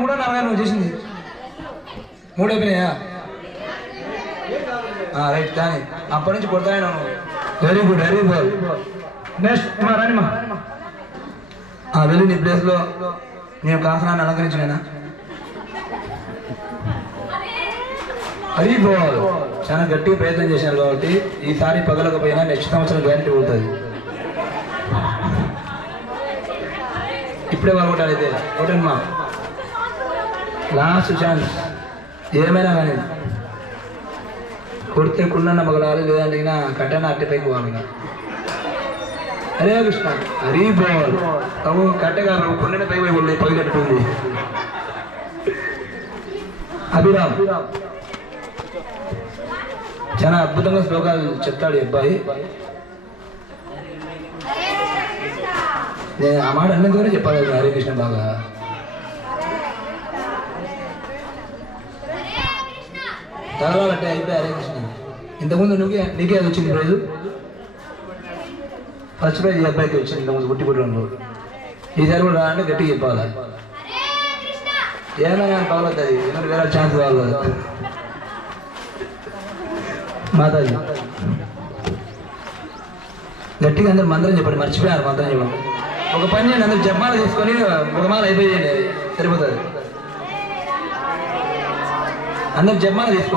మూడో నలభై నువ్వు చేసింది మూడు అయిపోయినాయా? రైట్ కానీ అప్పటి నుంచి కొడతానే నువ్వు very good very good next మా ఆ, వెళ్ళి నీ ప్లేస్లో నేను కాసనాన్ని అలంకరించినా హరి బోల్ చాలా గట్టిగా ప్రయత్నం చేశాను కాబట్టి ఈసారి పగలకపోయినా నెక్స్ట్ సంవత్సరం గ్యారంటీ ఉంటుంది ఇప్పుడే వాళ్ళు కొట్టాలి అయితే. కొట్టండి మా. లాస్ట్ ఛాన్స్ ఏమైనా కానీ. కొడితే కుండన్న మగలాలు లేదంటే ఇక కట్టన అట్టపై పైకి పోవాలి హరే కృష్ణ. హరి బోల్. తగు కట్టగా కుండన పై పోయి పగి కట్టుకుంది. అభిరామ్. చాలా అద్భుతంగా శ్లోకాలు చెప్తాడు అబ్బాయి. నేను ఆ మాట అన్నందుకనే చెప్పాలి హరే కృష్ణ బాగా. తర్వాత అయిపోయి హరే కృష్ణ. ఇంతకుముందు నువ్వే నీకే అది వచ్చింది ప్రైజు? ఫస్ట్ ప్రైజ్ ఈ అబ్బాయికి వచ్చింది ఇంతకుముందు గుట్టి పుట్టడంలో ఈసారి కూడా రాలంటే గట్టిగా చెప్పాలి? ఏమైనా కానీ అది. ఏమైనా వేరే ఛాన్స్ కావాలి మాతాజీ. గట్టిగా అందరు మంత్రం చెప్పండి మర్చిపోయారు మంత్రం చెప్పండి. ఒక పని నేను అందరు జపాలు తీసుకొని ఒక మాల అయిపోయింది సరిపోతుంది. అందరు జపమాల తీసుకోండి